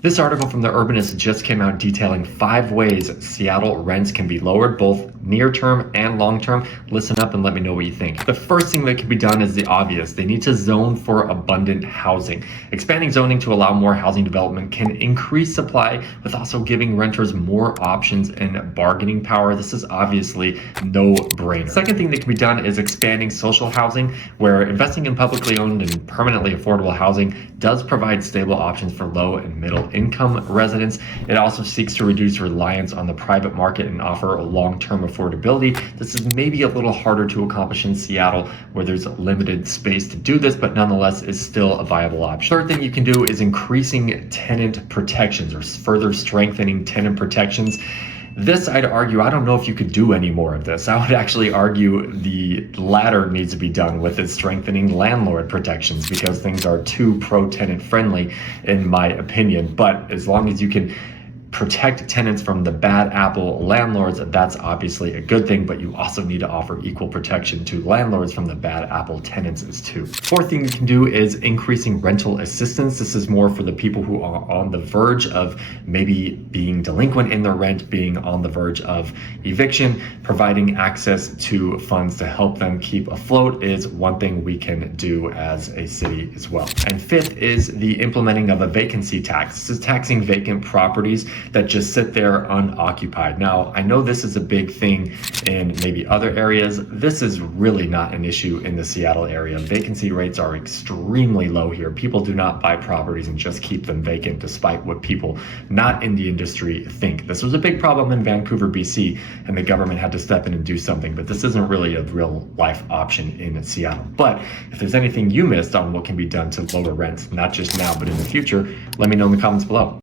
This article from the Urbanist just came out detailing 5 ways Seattle rents can be lowered, both near term and long term. Listen up and let me know what you think. The first thing that can be done is the obvious. They need to zone for abundant housing. Expanding zoning to allow more housing development can increase supply, with also giving renters more options and bargaining power. This is obviously no brainer. Second thing that can be done is expanding social housing, where investing in publicly owned and permanently affordable housing does provide stable options for low and middle income residents. It also seeks to reduce reliance on the private market and offer a long-term affordability. This is maybe a little harder to accomplish in Seattle, where there's limited space to do this, but nonetheless is still a viable option. Third thing you can do is increasing tenant protections, or further strengthening tenant protections. This, I'd argue, I don't know if you could do any more of this. I would actually argue the latter needs to be done with it, strengthening landlord protections, because things are too pro-tenant friendly, in my opinion. But as long as you can protect tenants from the bad apple landlords, that's obviously a good thing, but you also need to offer equal protection to landlords from the bad apple tenants as too. Fourth thing you can do is increasing rental assistance. This is more for the people who are on the verge of maybe being delinquent in their rent, being on the verge of eviction. Providing access to funds to help them keep afloat is one thing we can do as a city as well. And fifth is the implementing of a vacancy tax. This is taxing vacant properties that just sit there unoccupied. Now, I know this is a big thing in maybe other areas. This is really not an issue in the Seattle area. Vacancy rates are extremely low here. People do not buy properties and just keep them vacant, despite what people not in the industry think. This was a big problem in Vancouver, BC, and the government had to step in and do something, but this isn't really a real life option in Seattle. But if there's anything you missed on what can be done to lower rents, not just now, but in the future, let me know in the comments below.